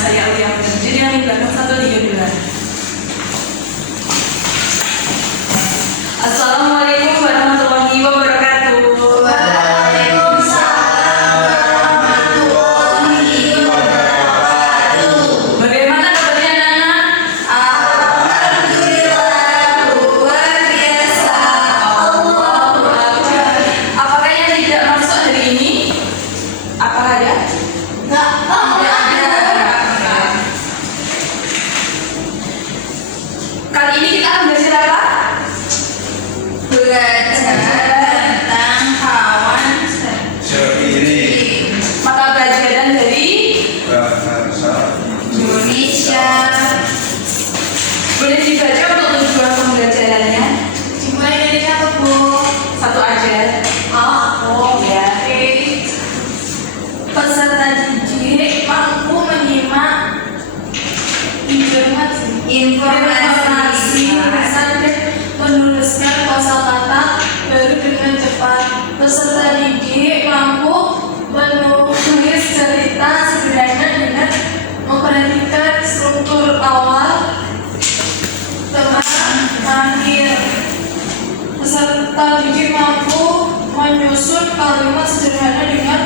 saya ulang. Jadi yang di belakang 1, 3 bulan. Assalamualaikum warahmatullahi wabarakatuh. Waalaikumsalam warahmatullahi wabarakatuh. Bagaimana kabarnya anak-anak? Alhamdulillah luar biasa. Allahu Akbar. Apakah yang tidak masuk hari ini? Apa ada? Nggak ada. Kali ini kita akan belajar apa? Belajar tentang hewan Seiring Mata pelajaran dari bahasa Indonesia. boleh dibaca untuk tujuan pembelajarannya. Dimulai dari apa, Bu? Satu aja. Oh, Ya. oke. Peserta didik mampu menyimak informasi sambil menuliskan kosakata baru dengan cepat. Peserta didik mampu menulis cerita sederhana dengan memperhatikan struktur awal teman akhir. Peserta didik mampu menyusun kalimat sederhana dengan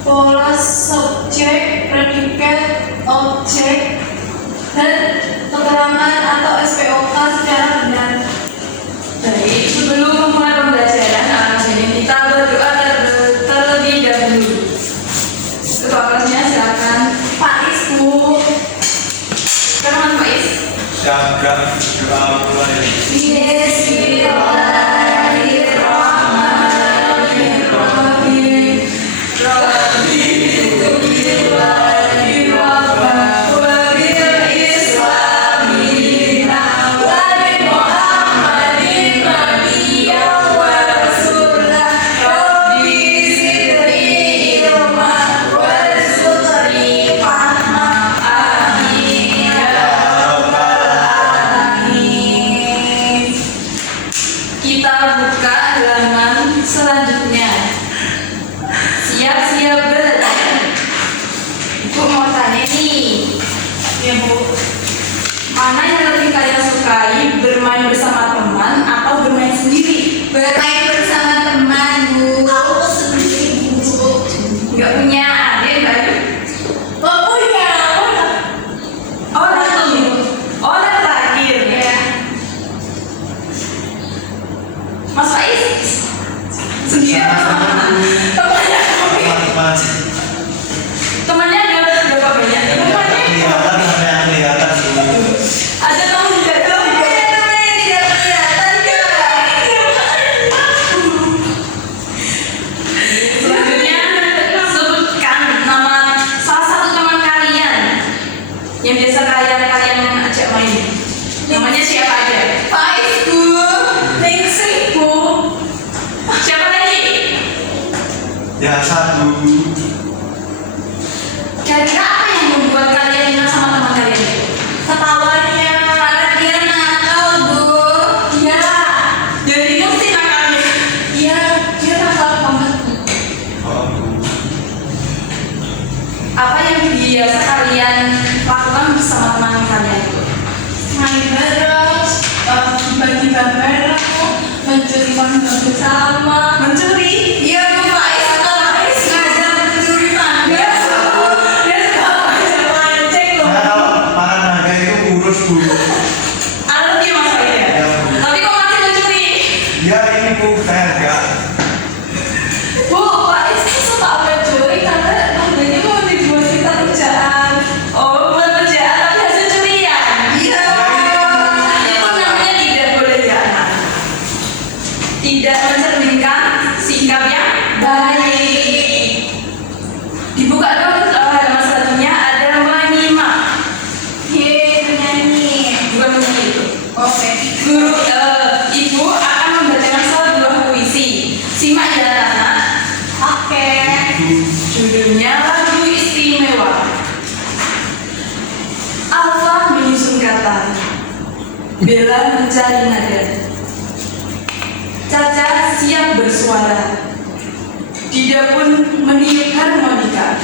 pola subjek, predikat, objek, dan keterangan atau SPOK secara benar. Baik, sebelum memulai pembelajaran anak ini kita berdoa terlebih dahulu. Ketua kelasnya silakan. Pak Isbu, Silakan Pak Is. Syabrak doa mulai. Bismillahirrahmanirrahim. Kita buka halaman selanjutnya. Siap-siap belajar. Ibu mau tanya nih, Ya, Bu. mana yang lebih kalian sukai, bermain bersama teman atau bermain sendiri? Bermain bersama teman, Bu. Aku sendiri, Bu. Nggak punya adik kan? Oh, punya. Oh, orang terakhir. Ya. Mas Faiz sendiri apa sama temannya? Teman-teman Temannya ada berapa banyak? Temannya kelihatan sampai yang kelihatan dulu. ada tahu tidak tahu? Teman yang tidak kelihatan, Selanjutnya sebutkan nama salah satu teman kalian yang biasa kalian ajak main. Namanya siapa aja? Pak Isbu, Ningsih, Bu. Siapa lagi? Ya satu. Kira-kira apa yang membuat kalian ingat sama teman kalian? Ketawanya karena dia nakal, Bu. Iya. Jadi mesti nakalnya. Iya, dia nakal banget. Oh, Apa yang biasa kalian lakukan bersama teman kalian? Main bareng, bagi-bagi bareng, mencuri mangga bersama. Mencuri. Iya, Bu. Pak Is ngajak mencuri mangga. Dia suka mancing loh. saya kalau panen naga itu kurus bu. Ada dia mas ya. Ya, Bu. Tapi kok masih mencuri? Ya ini bu saya enggak. Bu, Pak Is tuh suka mencuri karena mangganya mau dibuat kita kerjaan. Oh, buat kerjaan tapi hasil curian. Iya. Itu namanya tidak boleh ya anak. Tidak mencerminkan sikap yang baik. Dibuka dong halaman selanjutnya ada menyimak. Yeay, menyanyi. Bukan menyanyi itu. Oke. Guru, ibu akan membacakan sebuah puisi. Simak ya anak. Oke. Judulnya lagu istimewa. Alfa menyusun kata, Bella mencari nada, Caca siap bersuara, Dida pun meniup harmonika.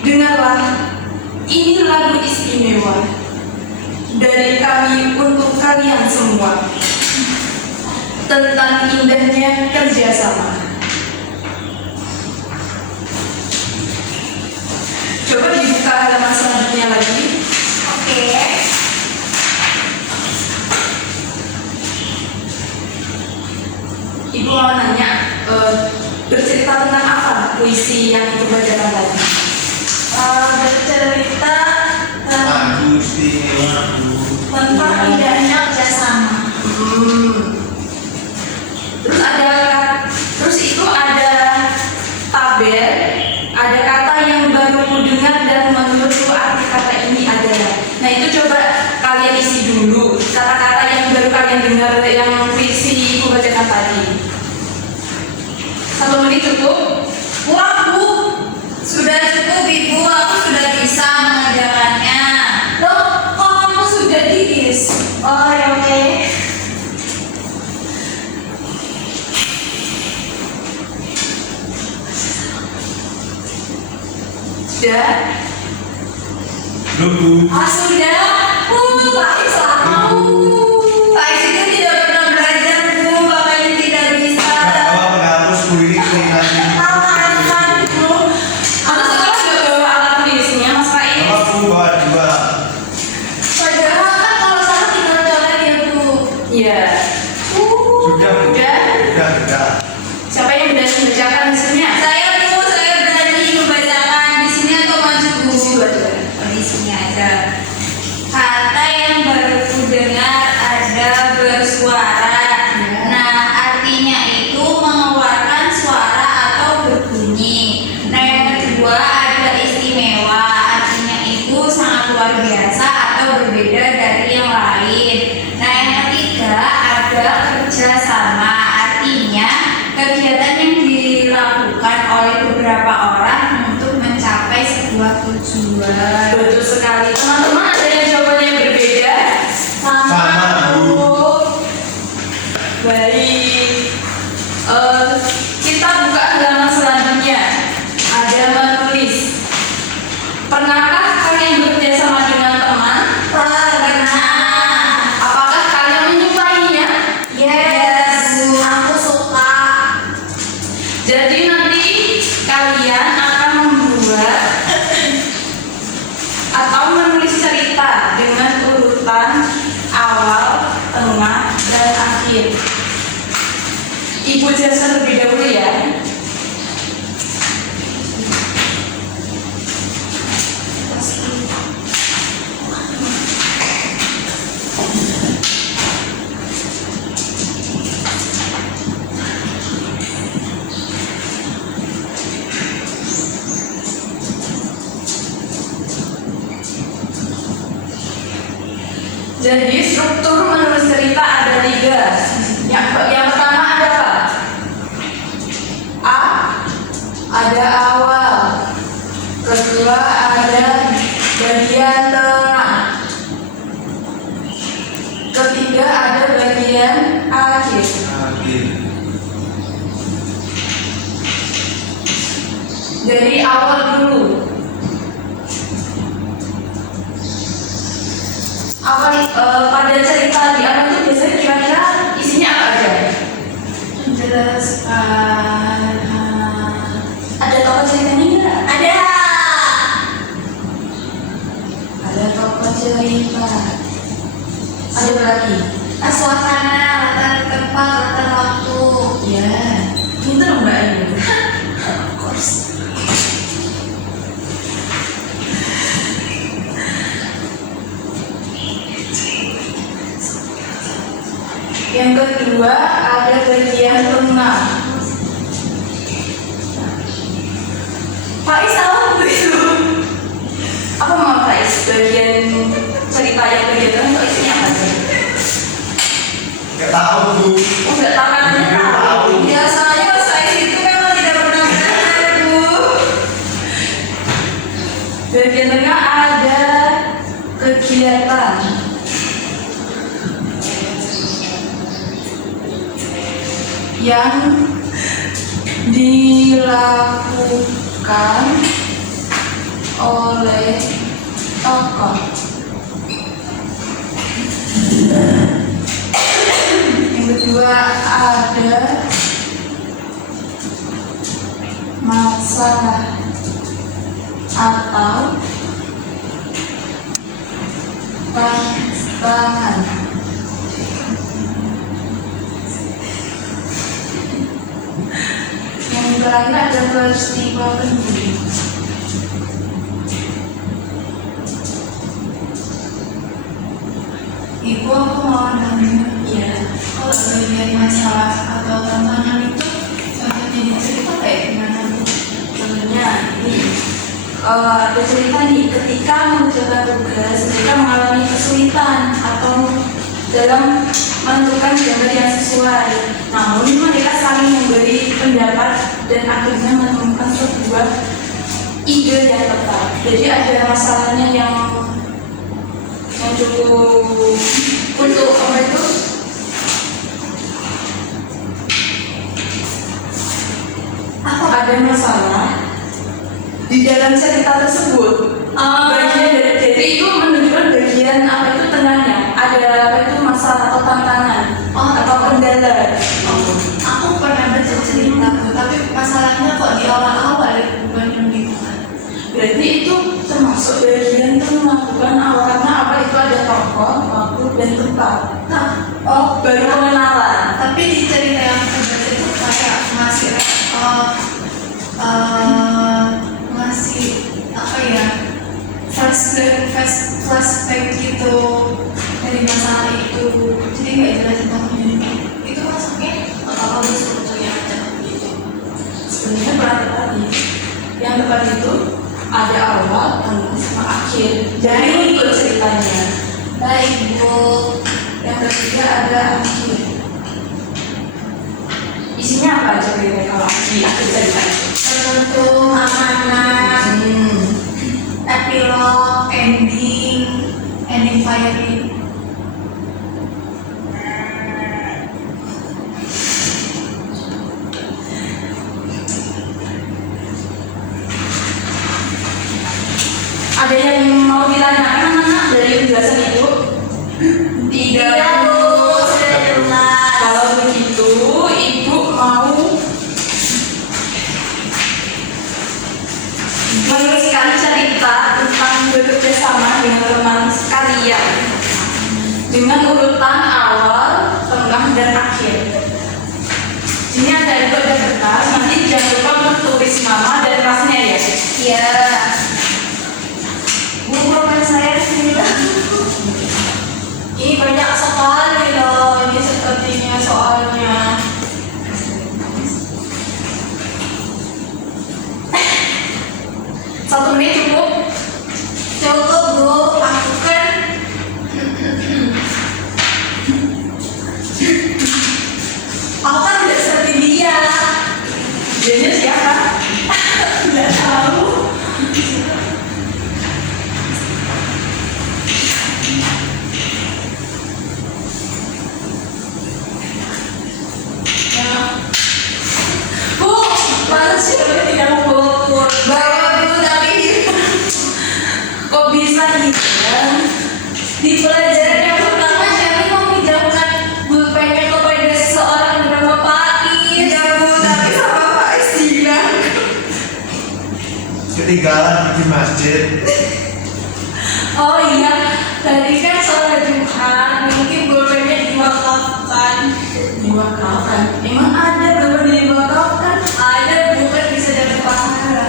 Dengarlah Ini lagu istimewa dari kami untuk kalian semua tentang indahnya kerjasama. Coba dibuka halaman selanjutnya lagi. Oke. Ibu mau nanya, bercerita tentang apa puisi yang ibu bacakan tadi? Bercerita Lagu istimewa Bu. tentang indahnya kerjasama. Terus itu ada tabel, ada kata yang baru ku dengar dan menurutku arti kata ini adalah. Nah itu coba kalian isi dulu kata-kata yang baru kalian dengar yang puisi ibu bacakan tadi. 1 menit cukup? Wah, Bu, sudah cukup Ibu, aku sudah bisa mengerjakannya. Loh, kok kamu sudah diis? Oh, ya oke. Sudah? Loh Bu. Sudah. Pak Is tahu. Pak Is itu tidak pernah belajar, Bu, makanya tidak bisa. Bawa penghapus Bu ini keringatin. Aman, Bu. Atau sekarang sudah bawa alat tulisnya Mas Faiz? Bawa Bu bawa 2. Padahal kan kalau salah tinggal coret ya, Bu. Iya. Sudah Bu. Udah? Sudah. Siapa yang berani membacakan hasilnya? Saya, Bu, saya berani membacakan di sini atau maju, Bu? Dua aja. Oh, di sini aja. Kata yang baru ku dengar ada bersuara. Nah, artinya itu mengeluarkan suara atau berbunyi. Nah, yang kedua ada istimewa. Artinya itu sangat luar biasa atau berbeda dari yang lain. Nah, yang ketiga ada kerjasama. Artinya kegiatan yang dilakukan oleh beberapa orang untuk mencapai sebuah tujuan. Betul sekali. Teman-teman ada yang jawabannya yang berbeda? Sama, Bu. Baik. Kita buka halaman selanjutnya. Ada menulis. Pernahkah kalian bekerja sama dengan teman? Pernah. Apakah kalian menyukainya? Yes, aku suka. Jadi nanti kalian akan membuat atau menulis cerita dengan urutan awal, tengah, dan akhir. Ibu jelaskan terlebih dahulu ya. Jadi struktur menulis cerita ada 3. Yang pertama ada apa? A. Ada awal. Kedua ada bagian tengah. Ketiga ada bagian akhir. Akhir. Dari awal dulu. Pada cerita di awal itu biasanya kira-kira isinya apa aja? Menjelaskan. Ada tokoh ceritanya nggak? Ada. Ada tokoh cerita. Ada apa lagi? Suasana, latar tempat, latar waktu. Ya, pinter Mbak Ayu. Of course. Yang kedua ada bagian tengah. Pak Is tahu itu? Apa mau Pak Is bagian cerita yang bagian tengah itu isinya apa sih? Nggak tahu Bu. Oh nggak tahu kan? Nggak tahu. Biasanya pas saya itu memang tidak pernah belajar, Bu. Bagian tengah ada kegiatan. Yang dilakukan oleh tokoh. Yang kedua ada masalah atau tantangan. Yang terakhir ada peristiwa penting. Ibu, aku mau nanya. Iya. Kalau bagian masalah atau tantangan itu contohnya di cerita kayak gimana Bu? Contohnya ini ada cerita nih ketika mengerjakan tugas mereka mengalami kesulitan atau dalam menentukan gambar yang sesuai. Namun mereka saling memberi pendapat dan akhirnya menemukan sebuah ide yang tepat. Jadi ada masalahnya yang cukup untuk apa itu? Ada masalah di dalam cerita tersebut. Bagian dari itu menunjukkan bagian apa itu tengahnya. Ada apa itu masalah atau tantangan atau kendala. Aku pernah baca cerita Bu, tapi masalahnya kok di awal-awal bukan yang di tengah. Berarti itu termasuk bagian tengah, bukan awal, karena apa itu ada tokoh, waktu dan tempat. Nah, Baru pengenalan. tapi di cerita yang aku baca itu kayak masih masih apa ya, flashback gitu dari masalah itu, jadi nggak jelas tokohnya. Itu masuknya apa sebetulnya aja gitu. Sebenarnya berarti tadi yang tepat itu ada awal, tengah, sama akhir. Jadi ikut ceritanya. Baik Bu. Yang ketiga ada akhir. Isinya apa aja kira-kira kalau akhir cerita? Penentu, amanat, epilog, ending firing. Ada yang mau ditanyakan anak dari penjelasan Ibu? Tidak Bu, sudah jelas. Kalau begitu, Ibu mau menuliskan cerita tentang bekerja sama dengan teman sekalian dengan urutan awal, tengah, dan akhir. Ini ada Ibu ada kertas, nanti jangan lupa menulis nama dan kelasnya ya. Iya. Bu, pulpen saya sini. Ini banyak sekali loh, ini sepertinya soalnya. Satu menit cukup. Cukup Bu, aku kan tidak seperti dia. Dianya siapa? Tidak tahu. Bu, mana sih kalian tidak mau bawa Bu, tapi kok bisa gitu kan? Di pelajaran yang pertama Shelly mau pinjamkan pulpennya kepada seseorang yang bernama Pak Is. Ya Bu, tapi sama Pak Is bilang Ketinggalan di masjid. oh iya, tadi kan sholat Jumat, mungkin pulpennya diwakafkan. Diwakafkan? Emang ada berapa diwakafkan? Ada, bukan bisa dapat pahala.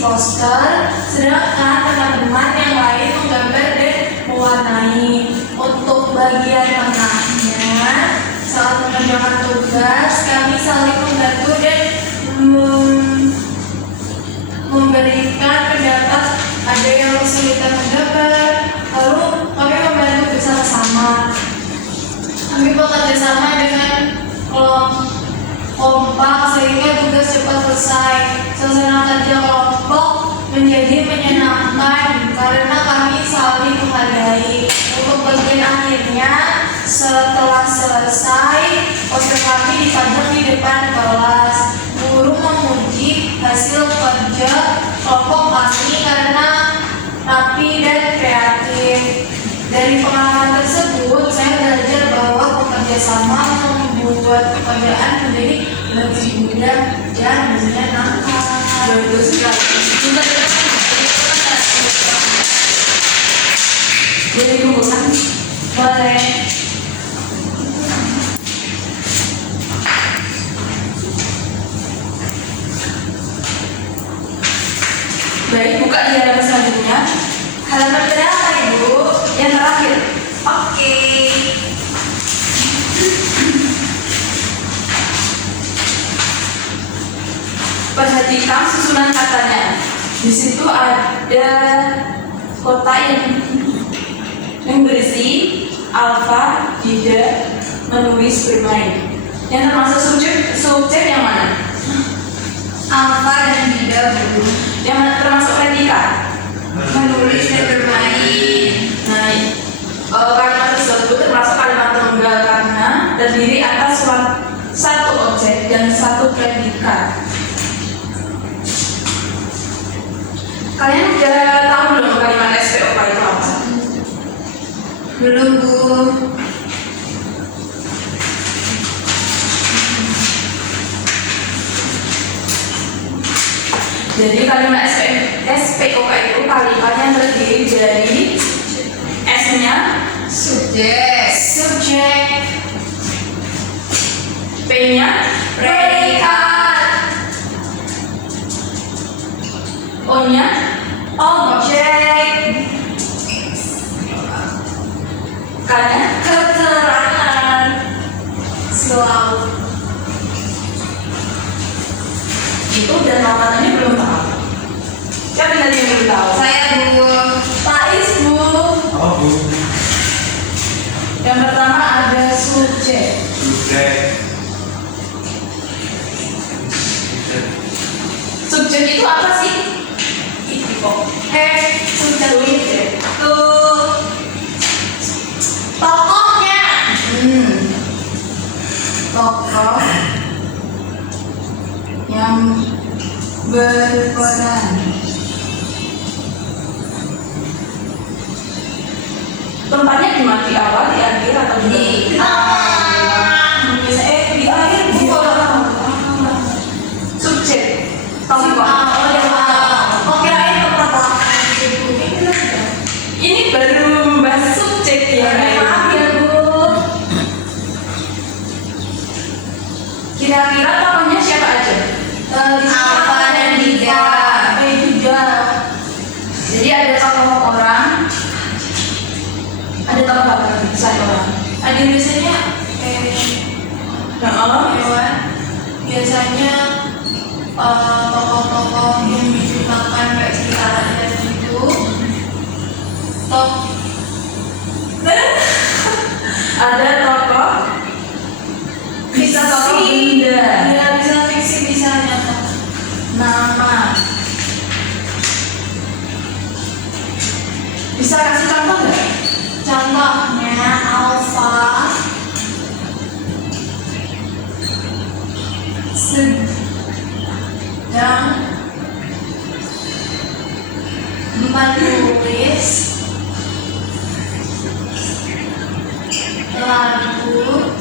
poster, sedangkan teman-teman yang lain menggambar dan mewarnai. Untuk bagian tengahnya, saat mengerjakan tugas, kami saling membantu dan memberikan pendapat. Ada yang kesulitan menggambar, lalu kami membantu bersama-sama. Kami bekerja sama dengan kompak sehingga tugas cepat selesai. Suasana kerja kelompok menjadi menyenangkan karena kami saling menghargai. Untuk bagian akhirnya, setelah selesai, poster kami dipajang di depan kelas. Guru memuji hasil kerja kelompok kami karena rapi dan kreatif. Dari pengalaman tersebut, saya belajar bahwa bekerja sama membuat pekerjaan menjadi lebih mudah dan menyenangkan. Bagus sekali. Jadi kumpulkan Boleh. baik, buka di halaman selanjutnya. Halaman berapa Ibu? Yang terakhir. Oke. Perhatikan susunan katanya. Di situ ada kota yang berisi alfa, jeda, menulis, bermain. Yang termasuk subjek yang mana? Alfa dan Bida Bu. Yang mana termasuk predikat? Menulis dan bermain. Nah, kalimat tersebut termasuk kalimat tunggal karena terdiri atas satu objek dan satu predikat. Kalian udah tahu belum kalimat SPOK itu apa? Belum Bu. Jadi kalimat SPOK itu kalimat yang terdiri dari S-nya subjek, P-nya predikat, O-nya objek, K-nya keterangan. Selalu. Itu dan lawanannya belum tahu. Siapa tadi yang belum tahu? Saya Bu. Faiz Bu. Apa Bu? Yang pertama ada subjek. Subjek itu apa sih? Itu kok. Subjek. Tuh. Tokohnya. Tokoh yang berperan. Tempatnya di mana? Di awal, di akhir, atau di di akhir? Subjek. Tokoh. Ini baru membahas subjek ya. Maaf ya Bu. Kira-kira tokohnya siapa aja? Alfa dan Bida. Bida. Jadi ada tokoh orang, ada tokoh apa? Misalnya orang. Ada biasanya hewan. Biasanya tokoh-tokoh yang diceritakan kayak cerita rakyat itu. Ada tokoh, bisa tokoh benda, Ya bisa fiksi, bisa nyata. nama. Bisa kasih contoh nggak? Contohnya alfa sedang menulis lagu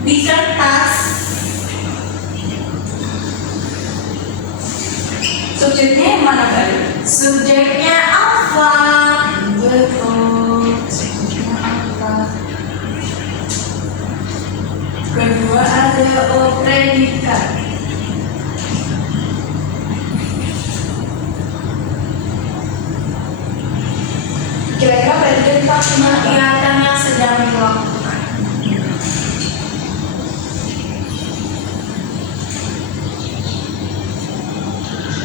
di kertas. Subjeknya yang mana kali? Subjeknya alfa. Betul. Subjeknya apa? Kedua ada predikat. Kira-kira presiden Pak gimana? kegiatan yang sedang dilakukan.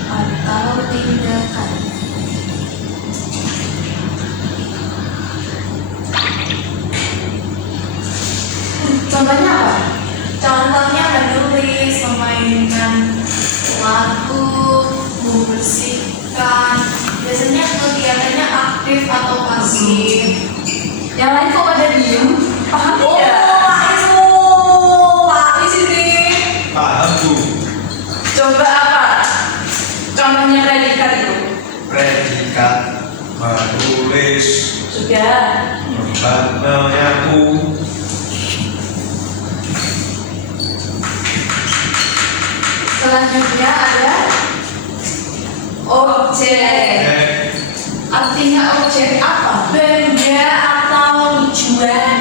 Atau tindakan. Contohnya apa? Contohnya menulis, memainkan lagu, membersihkan. Biasanya kegiatannya aktif atau pasif. Yang lain kok pada diem? Paham Oh, ya? Pak di sini. Paham Bu. Coba apa? Contohnya predikat itu. Predikat menulis, Sudah. menyapu, Selanjutnya ada objek. Artinya objek apa? Benda atau tujuan.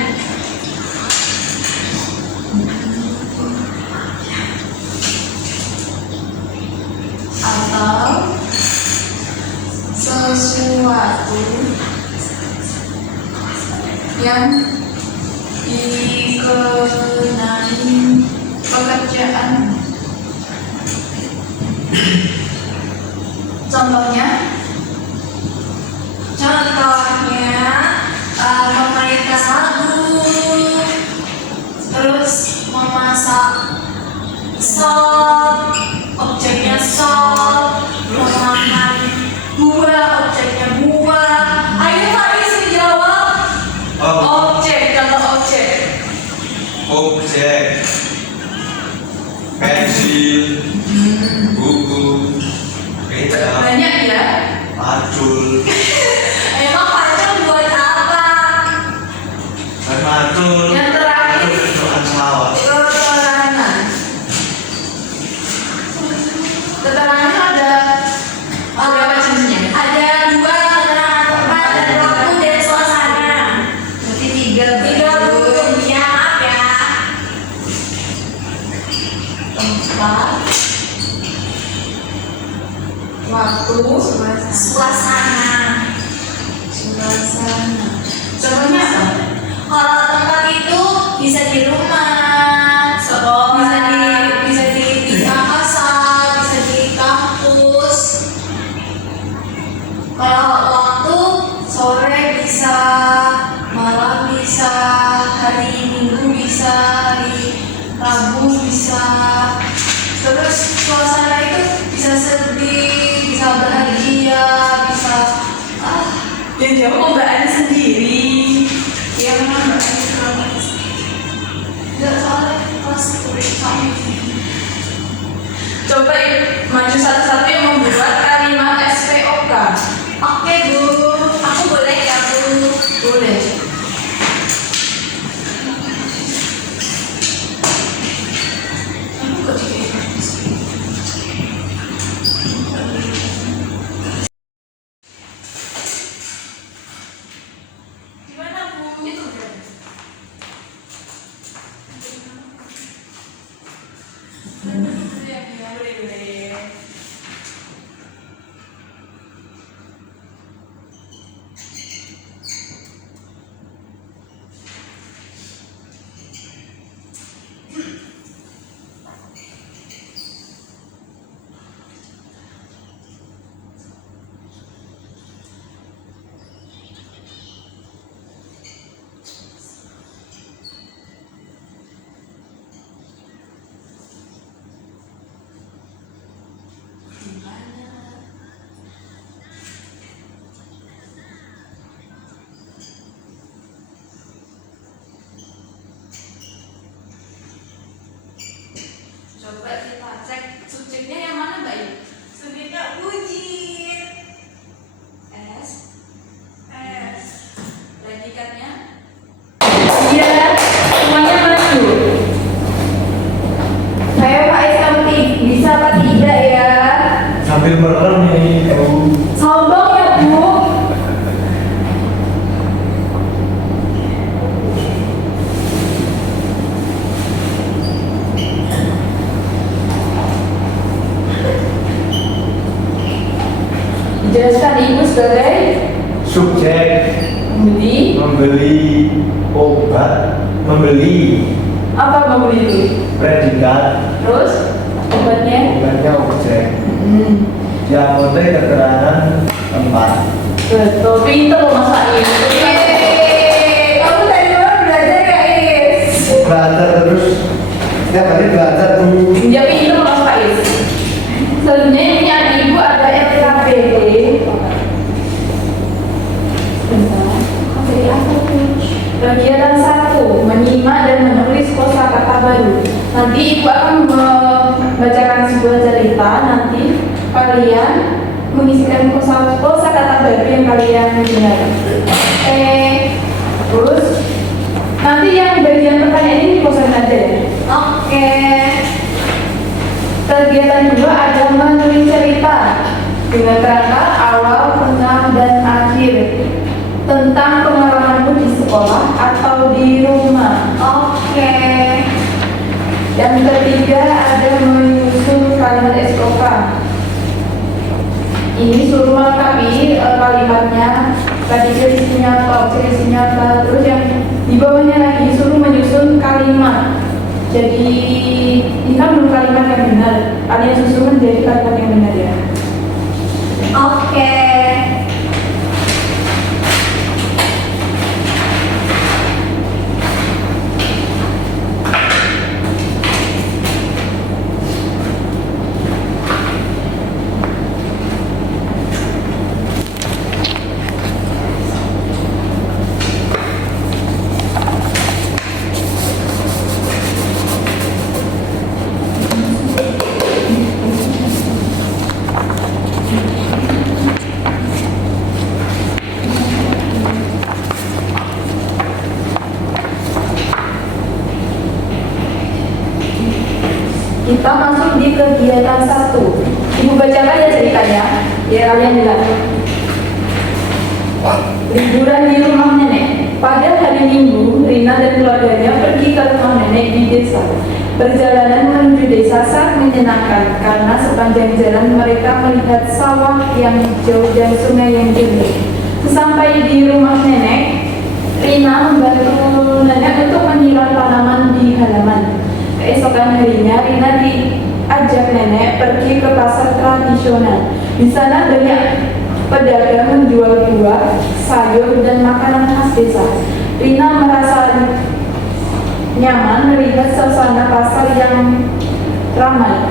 Atau sesuatu yang dikenai pekerjaan. Contohnya Contohnya memainkan lagu, terus memasak sop, objeknya sop, memakan buah, objeknya buah. Ayo Pak Isi jawab. oh, objek, contoh objek. objek, pensil, buku, pita, Banyak ya. pacul, Emang pacar buat apa? dan macul. Yang terakhir. Itu bentukan selawat. Keterangan. Keterangannya ada berapa jenisnya? Ada dua keterangan tempat dan waktu dan suasana. Berarti tiga. Tiga belum ya, maaf ya. Tempat, waktu, Suasana. suasana. Contohnya apa? Kalau tempat itu bisa di rumah, sekolah, bisa di pasar, bisa di kampus. Kalau waktu sore bisa, malam bisa, hari Minggu bisa, hari Rabu bisa. Terus suasana itu bisa sedih, bisa bahagia, bisa Yang jawab kok Mbak Ani sendiri. ya memang Mbak Anies banget. Nggak soalnya kelas tulis kami. Coba maju satu-satu yang membuat kalimat SPOK. Oke Bu, aku boleh ya Bu? Boleh. Aku kok jadi gimana Bu? Itu udah. Boleh, boleh. Coba kita cek subjeknya yang mana Mbak Yu? Subjeknya uji. S. S. Predikatnya? Iya, semuanya maju. Saya Pak Islam bisa apa tidak ya? Sambil merem ini Bu. Sombong ya Bu. Dijelaskan Ibu sebagai subjek membeli obat, membeli apa membeli itu? predikat, Terus obatnya? obatnya objek. Hmm. Yang penting keterangan tempat. Betul, pinter loh Mas Faiz. Yeay, kamu dari mana belajar ya, Is? Belajar terus, setiap hari belajar tuh. Dia pinter Mas Faiz. Selanjutnya ini punya adik ibu ada RKPD. Bentar, KPD apa tuh? Kegiatan 1, menyimak dan menulis kosakata baru. Nanti ibu akan membacakan sebuah cerita, nanti kalian mengisikan kosakata baru yang kalian dengar. Terus nanti yang bagian pertanyaan ini kosan aja ya. Oke. Kegiatan 2 ada menulis cerita dengan kerangka awal, tengah, dan akhir tentang pengalamanmu di sekolah atau di rumah. Oke. Yang ketiga ada menyusun kalimat SOK. Ini suruh melengkapi kalimatnya, tadi ciri-cirinya apa, ciri-cirinya apa, terus yang di bawahnya lagi suruh menyusun kalimat. Jadi ini kan belum kalimat yang benar, kalian susun menjadi kalimat yang benar ya. Oke. Kita masuk di kegiatan 1. Ibu bacakan ya ceritanya, ya kalian dengar. Liburan di rumah nenek. Pada hari Minggu, Rina dan keluarganya pergi ke rumah nenek di desa. Perjalanan menuju desa sangat menyenangkan karena sepanjang jalan mereka melihat sawah yang hijau dan sungai yang jernih. Sesampai di rumah nenek, Rina membantu nenek untuk menyiram tanaman di halaman. Keesokan harinya, Rina diajak nenek pergi ke pasar tradisional. Di sana banyak pedagang menjual buah, sayur, dan makanan khas desa. Rina merasa nyaman melihat suasana pasar yang ramai.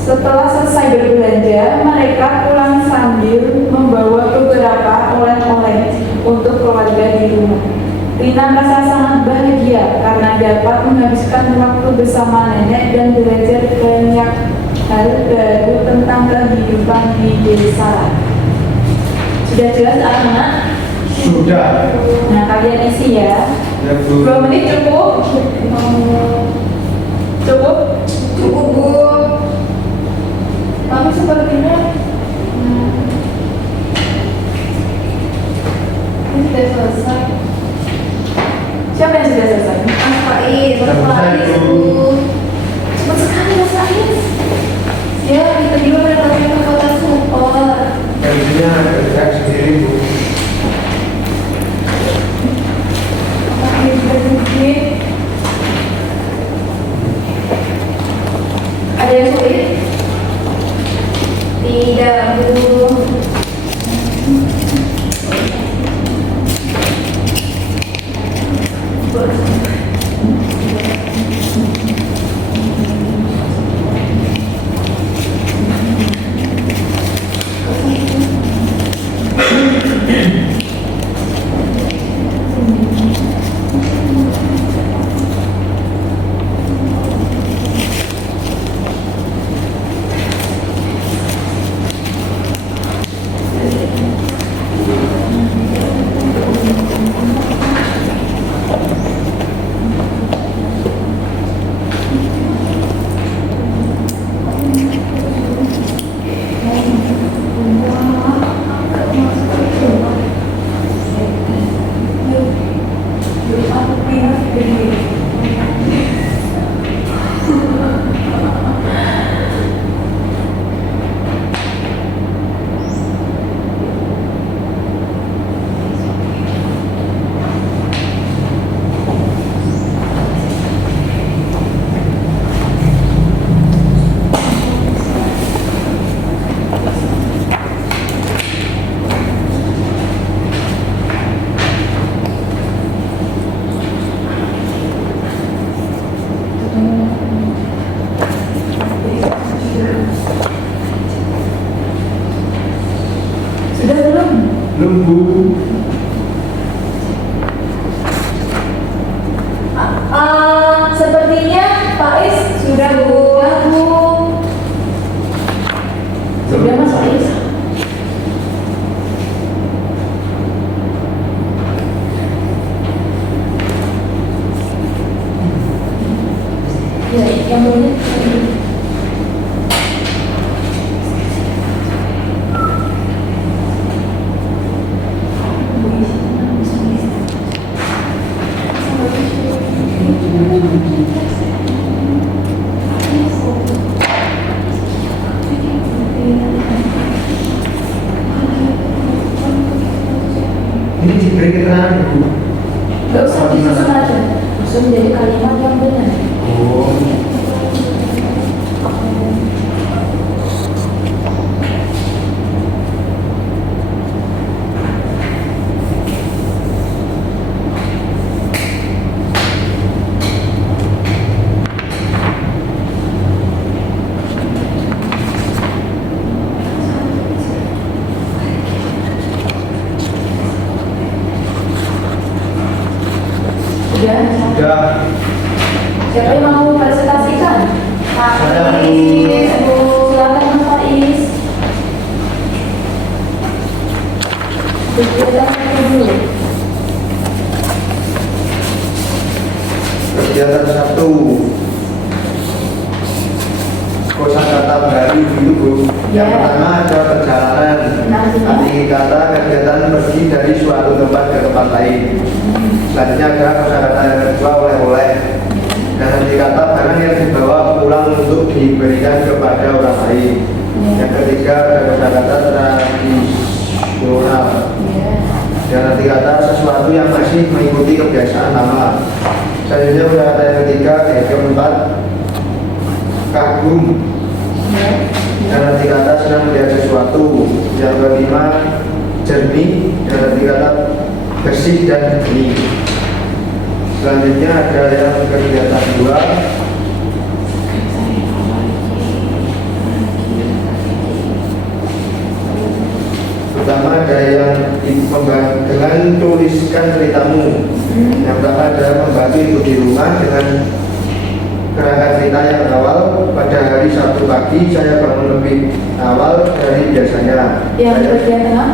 Setelah selesai berbelanja, mereka pulang sambil membawa beberapa oleh-oleh untuk keluarga di rumah. Rina merasa sangat bahagia karena dapat menghabiskan waktu bersama nenek dan belajar banyak hal baru tentang kehidupan di desa. Sudah jelas anak-anak? Sudah. Nah, kalian isi ya. 2 menit cukup? Cukup? Cukup, Bu. Tapi sepertinya ini sudah selesai. Siapa yang sudah selesai? Mas Faiz, Mas Faiz. Cepat sekali Mas Faiz. Ya, kita juga mendapatkan kekuatan support. Gajinya kerja sendiri Bu. Apakah juga sedikit? Ada yang sulit? Tidak, Bu. Belum Bu. Sepertinya Pak Is sudah Bu. Sudah Mas Ais. Ya, yang boleh. Ini diberi keterangan Bu. Gak usah disusun aja, langsung menjadi kalimat yang benar. Oh. Sudah. Sudah. Siapa yang mau presentasikan? Pak Saya Is, Bu, silakan Pak Is. Kegiatan apa dulu? Kegiatan 1. Kosakata baru gitu Bu. Yang Ya. pertama ada perjalanan. Arti kata kegiatan pergi dari suatu tempat ke tempat lain. Selanjutnya ada kosakata yang kedua oleh-oleh. Dan arti kata barang yang dibawa pulang untuk diberikan kepada orang lain. Yang ketiga ada kosakata tradisional. Ya. Dan arti kata sesuatu yang masih mengikuti kebiasaan lama. Selanjutnya kosakata yang ketiga, yang keempat kagum. Ya. Dan arti kata sedang melihat sesuatu. Yang kelima jernih. Dan arti kata bersih dan bening. Selanjutnya ada yang kegiatan 2. Pertama ada yang dengan tuliskan ceritamu. Yang pertama adalah membantu ibu di rumah dengan kerangka cerita yang awal. Pada hari Sabtu pagi saya bangun lebih awal dari biasanya. Yang bagian tengah?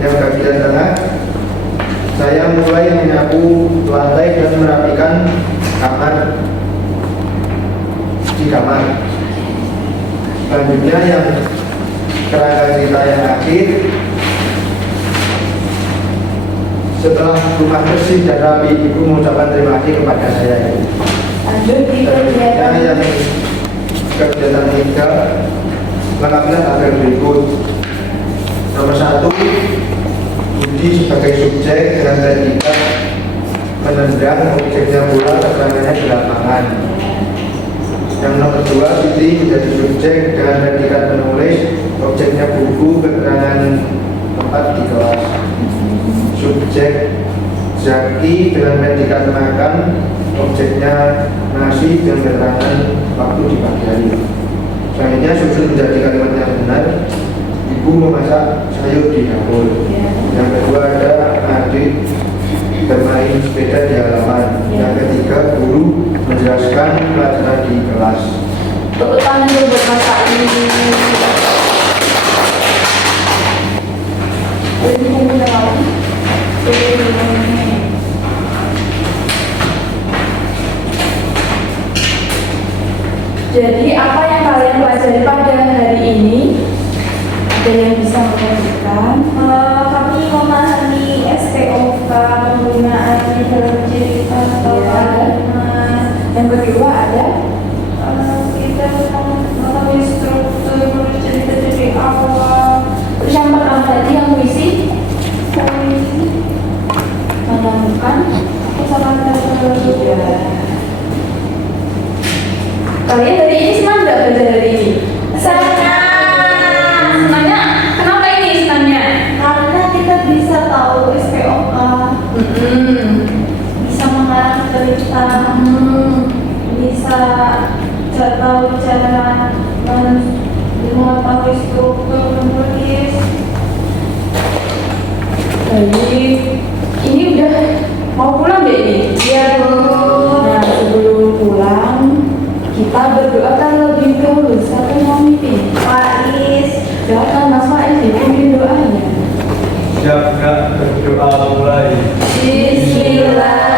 Yang bagian tengah, saya mulai menyapu lantai dan merapikan kamar di kamar. Selanjutnya yang kerangka cerita yang akhir, setelah rumah bersih dan rapi, ibu mengucapkan terima kasih kepada saya. Lanjut di Selanjutnya kegiatan. yang kegiatan 3, lengkapilah tabel berikut. Nomor 1, Budi sebagai subjek dengan predikat menendang, objeknya pula keterangannya di lapangan. Yang nomor 2, Siti menjadi subjek dengan predikat menulis, objeknya buku, keterangan tempat di kelas. Subjek Zaki dengan predikat makan, objeknya nasi dan keterangan waktu di pagi hari. Selanjutnya susun menjadi kalimat yang benar. Ibu memasak sayur di dapur. Yang kedua ada adik bermain sepeda di halaman. Yang ketiga guru menjelaskan pelajaran di kelas. Tepuk tangan dulu buat Mas Ais. Ini yang kita mau. Jadi apa yang kalian pelajari pada hari ini? Ada yang bisa menunjukkan? Kami memahami SPOK, penggunaannya dalam cerita atau Ya. kalimat. Yang kedua ada Kita mengetahui struktur cerita dari awal. terus yang pertama tadi yang puisi menemukan Kosakata baru. ya. Kalian dari ini senang nggak belajar hari ini? Senangnya kenapa ini senangnya? Karena kita bisa tahu SPOK, bisa mengarang cerita, bisa tahu cara mengetahui struktur menulis. dipimpin doanya. Siap, Kak, berdoa mulai. Bismillah.